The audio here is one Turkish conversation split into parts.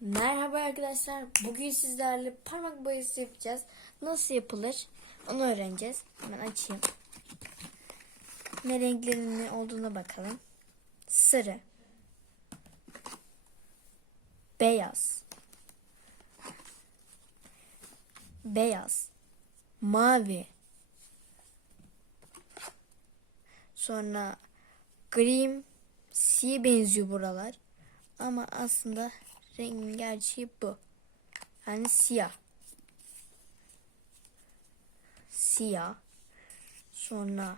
Merhaba arkadaşlar. Bugün sizlerle parmak boyası yapacağız. Nasıl yapılır? Onu öğreneceğiz. Hemen açayım. Ne renklerinin olduğuna bakalım. Sarı. Beyaz. Beyaz. Mavi. Sonra gri, siye benziyor buralar. Ama aslında rengin gerçeği bu. Yani siyah. Siyah. Sonra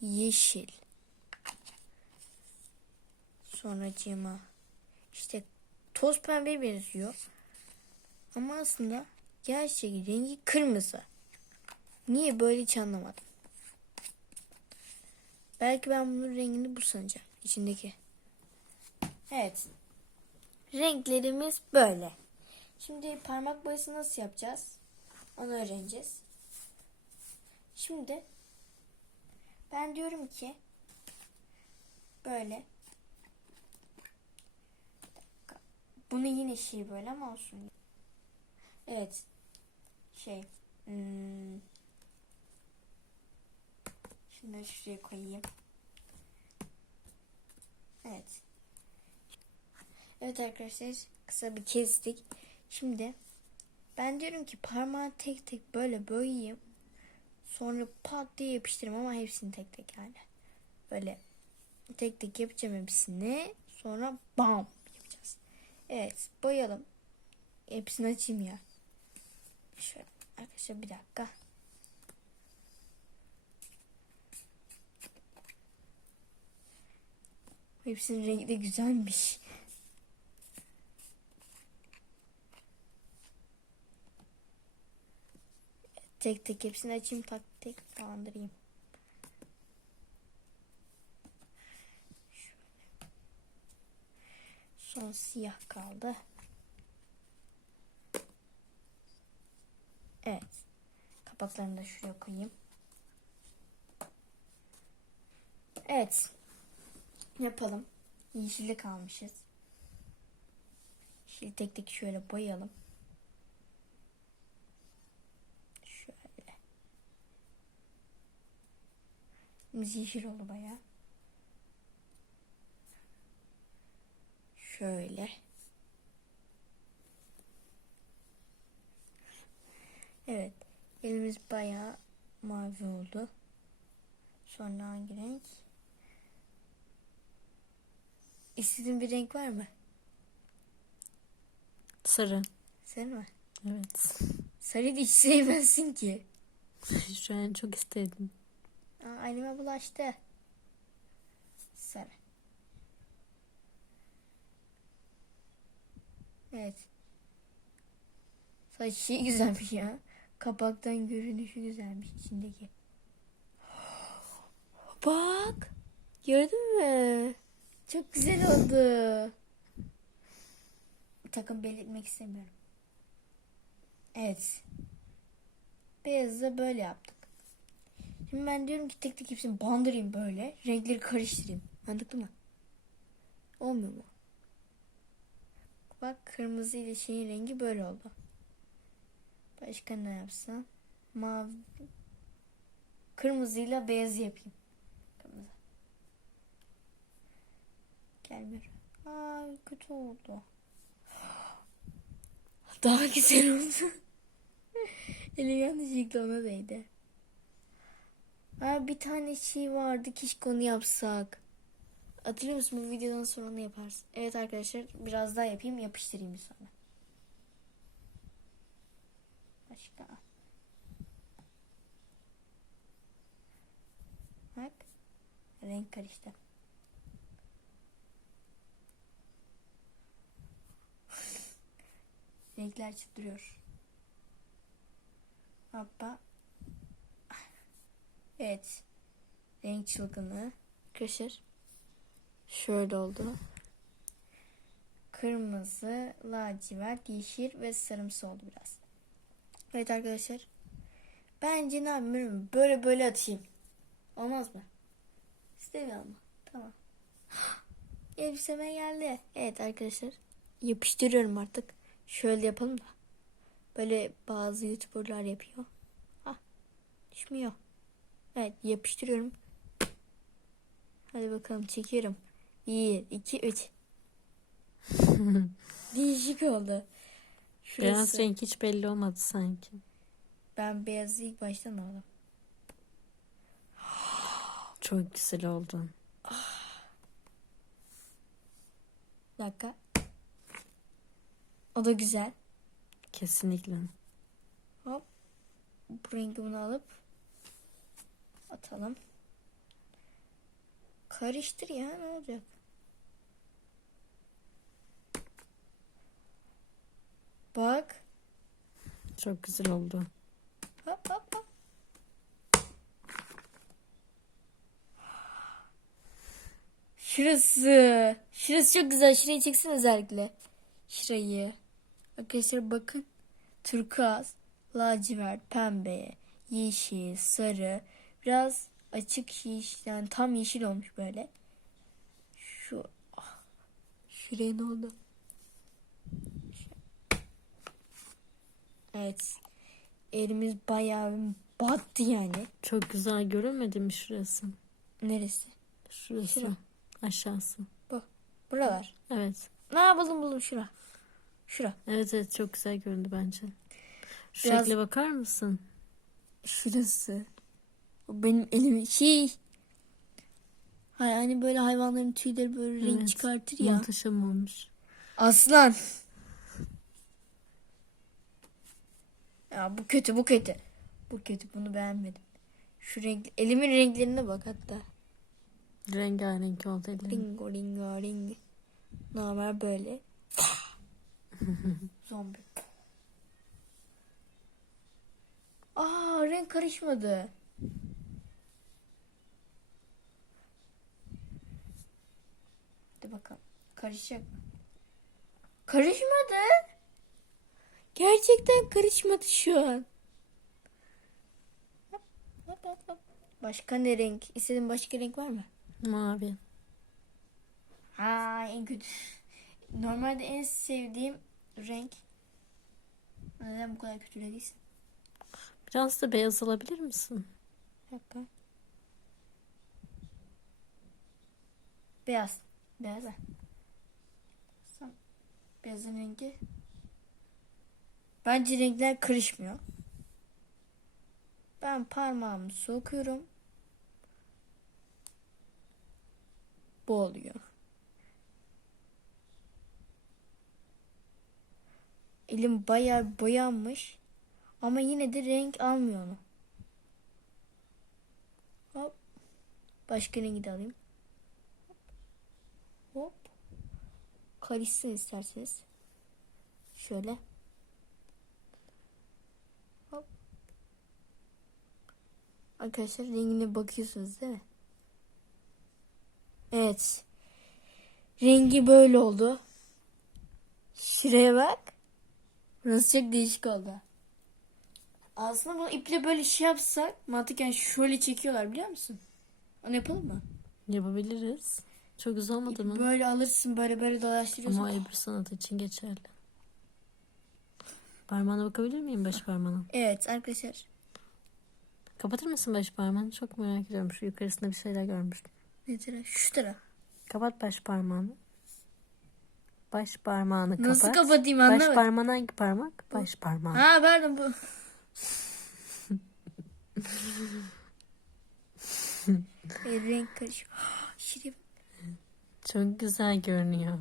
yeşil. Sonra cima. İşte toz pembe benziyor. Ama aslında gerçek rengi kırmızı. Niye böyle hiç anlamadım. Belki ben bunun rengini bu sanacağım. içindeki. Evet. Renklerimiz böyle. Şimdi parmak boyası nasıl yapacağız? Onu öğreneceğiz. Şimdi ben diyorum ki böyle bunu yine şey böyle ama olsun. Evet. Şey. Hmm. Şunu şuraya koyayım. Evet. Evet arkadaşlar kısa bir kestik. Şimdi ben diyorum ki parmağı tek tek böyle boyayayım. Sonra pat diye yapıştırayım ama hepsini tek tek yani. Böyle tek tek yapacağım hepsini. Sonra bam yapacağız. Evet boyayalım. Hepsini açayım ya. Şöyle arkadaşlar bir dakika. Hepsinin rengi de güzelmiş. Tek tek hepsini açayım tak tek. Şöyle. Son siyah kaldı. Evet. Kapaklarını da şuraya koyayım. Evet. Yapalım. Yeşilli kalmışız. Şimdi tek tek şöyle boyayalım. Şöyle. Biz yeşil oldu bayağı. Şöyle. Evet. Elimiz bayağı mavi oldu. Sonra hangi renk? İstediğin bir renk var mı? Sarı. Sen mi? Evet. Sarıyı da hiç sevmezsin ki. Şu an çok istedim. Aa, elime bulaştı. Sarı. Evet. Saç şey güzelmiş ya. Kapaktan görünüşü güzelmiş içindeki. Bak. Gördün mü? Çok güzel oldu. Takım belirtmek istemiyorum. Evet. Beyazı böyle yaptık. Şimdi ben diyorum ki tek tek hepsini bandırayım böyle. Renkleri karıştırayım. Mantıklı mı? Olmuyor mu? Bak kırmızı ile şeyin rengi böyle oldu. Başka ne yapsam? Mavi. Kırmızıyla beyazı yapayım. Kırmızı. Gelmiyor. Aa kötü oldu. Daha güzel oldu. Elim yanlışlıkla ona değdi. Aa, bir tane şey vardı keşke onu yapsak. Hatırlıyor musun bu videodan sonra onu yaparsın. Evet arkadaşlar biraz daha yapayım yapıştırayım sonra. Başka. Bak. Renk karıştı. Renkler çıtırıyor. Hoppa. Evet. Renk çılgını. Arkadaşlar. Şöyle oldu. Kırmızı, lacivert, yeşil ve sarımsı oldu biraz. Evet arkadaşlar. Bence ne yapayım Böyle böyle atayım. Olmaz mı? İstemiyorum ama. Tamam. Elbiseme geldi. Evet arkadaşlar. yapıştırıyorum artık. Şöyle yapalım da. Böyle bazı youtuberlar yapıyor. Ah düşmüyor. Evet yapıştırıyorum. Hadi bakalım çekiyorum. 1, 2, 3. Değişik oldu. Beyaz Şurası. renk hiç belli olmadı sanki. Ben beyazı ilk baştan aldım. Çok güzel oldu. Bir dakika. O da güzel. Kesinlikle. Hop. Bu rengi bunu alıp atalım. Karıştır ya ne olacak? Bak. Çok güzel oldu. Hop hop hop. Şurası. Şurası çok güzel. Şurayı çeksin özellikle. Şurayı. Arkadaşlar bakın. Turkuaz, lacivert, pembe, yeşil, sarı. Biraz açık yeşil. Yani tam yeşil olmuş böyle. Şu. ah, Şuraya ne oldu? Evet. Elimiz bayağı battı yani. Çok güzel görünmedi mi şurası? Neresi? Şurası. Şura. Aşağısı. Bu. Buralar. Evet. Ne yapalım buldum şura. Şura. Evet evet çok güzel göründü bence. Şu Biraz- şekle bakar mısın? Şurası. O benim elim şey. Hani böyle hayvanların tüyleri böyle renk Evet. çıkartır ya. Muhteşem olmuş. Aslan. Ya bu kötü bu kötü. Bu kötü bunu beğenmedim. Şu renk elimin renklerine bak hatta. Rengarenk oldu ellerin. Ringo ringo ring. Normal böyle. Zombi. Aa renk karışmadı. Hadi bakalım. Karışacak mı? Karışmadı. Gerçekten karışmadı şu an. Başka ne renk? İstediğin başka renk var mı? Mavi. Ha en kötü. Normalde en sevdiğim renk. Neden bu kadar kötü değilsin? Biraz da beyaz alabilir misin? Dakika. Beyaz. Beyaz Beyazın rengi. Bence renkler karışmıyor. Ben parmağımı sokuyorum. Bu oluyor. Elim bayağı boyanmış. Ama yine de renk almıyor onu. Hop. Başka rengi de alayım. Hop. Karışsın isterseniz. Şöyle. Hop. Arkadaşlar rengine bakıyorsunuz değil mi? Evet. Rengi böyle oldu. Şuraya bak. Burası çok değişik oldu. Aslında bunu iple böyle şey yapsak mantıken şöyle çekiyorlar biliyor musun? Onu yapalım mı? Yapabiliriz. Çok güzel olmadı mı? Böyle alırsın böyle böyle dolaştırıyorsun. Ama Ebru sanatı için geçerli. Parmağına bakabilir miyim baş parmağına? Evet arkadaşlar. Kapatır mısın baş parmağını? Çok merak ediyorum. Şu yukarısında bir şeyler görmüştüm. Ne taraf? Şu taraf. Kapat baş parmağını. Baş parmağını kapat. Nasıl kapatayım Baş anlamadım. parmağın hangi parmak? Baş parmağı. Ha pardon bu. e, renk karışıyor. Şuraya Çok güzel görünüyor.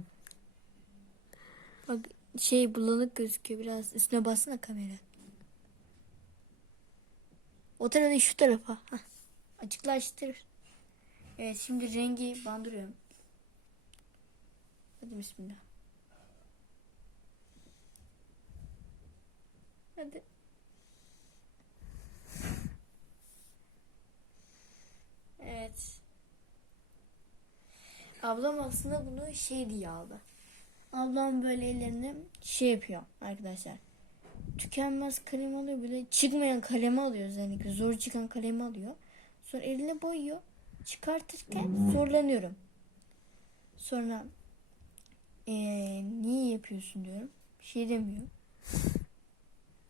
bak şey bulanık gözüküyor biraz. Üstüne bassana kamera. O tarafa şu tarafa. Hah. Açıklaştır. Evet şimdi rengi bandırıyorum. Hadi bismillah. Hadi. Evet. Ablam aslında bunu şey diye aldı. Ablam böyle ellerini şey yapıyor arkadaşlar. Tükenmez kalem alıyor böyle çıkmayan kalemi alıyor özellikle zor çıkan kalemi alıyor. Sonra eline boyuyor. Çıkartırken zorlanıyorum. Sonra eee niye yapıyor? yapıyorsun diyorum. Bir şey demiyor.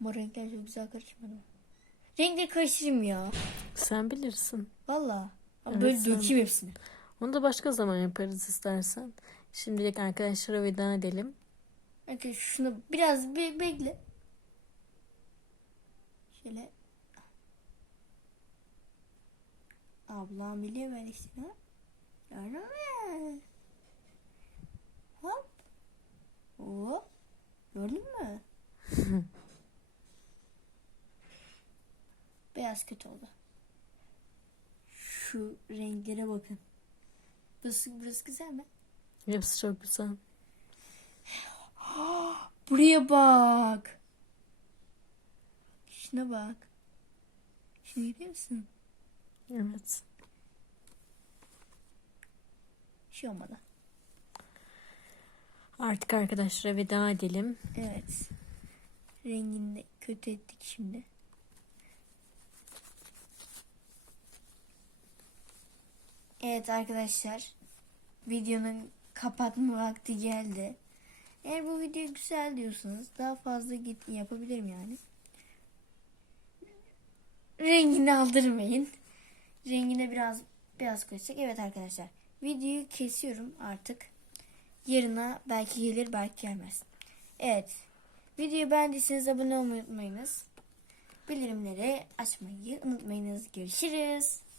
Ama renkler çok güzel karışmadı. Renkleri karıştırayım ya. Sen bilirsin. Valla. Evet, böyle dökeyim hepsini. Onu da başka zaman yaparız istersen. Şimdilik arkadaşlara veda edelim. Arkadaşlar şunu biraz bir bekle. Şöyle. Ablam biliyor böyle işte. Gördün mü? Hop. Hop. Gördün mü? Beyaz kötü oldu. Şu renklere bakın. Burası, burası güzel mi? Hepsi çok güzel. Buraya bak. Şuna bak. Şunu görüyor musun? Evet. Şey olmadı. Artık arkadaşlara veda edelim. Evet. Rengini de kötü ettik şimdi. Evet arkadaşlar. Videonun kapatma vakti geldi. Eğer bu video güzel diyorsanız daha fazla git yapabilirim yani. Rengini aldırmayın. Rengine biraz biraz koyacak. Evet arkadaşlar. Videoyu kesiyorum artık. Yarına belki gelir belki gelmez. Evet. Videoyu beğendiyseniz abone olmayı unutmayınız. Bildirimleri açmayı unutmayınız. Görüşürüz.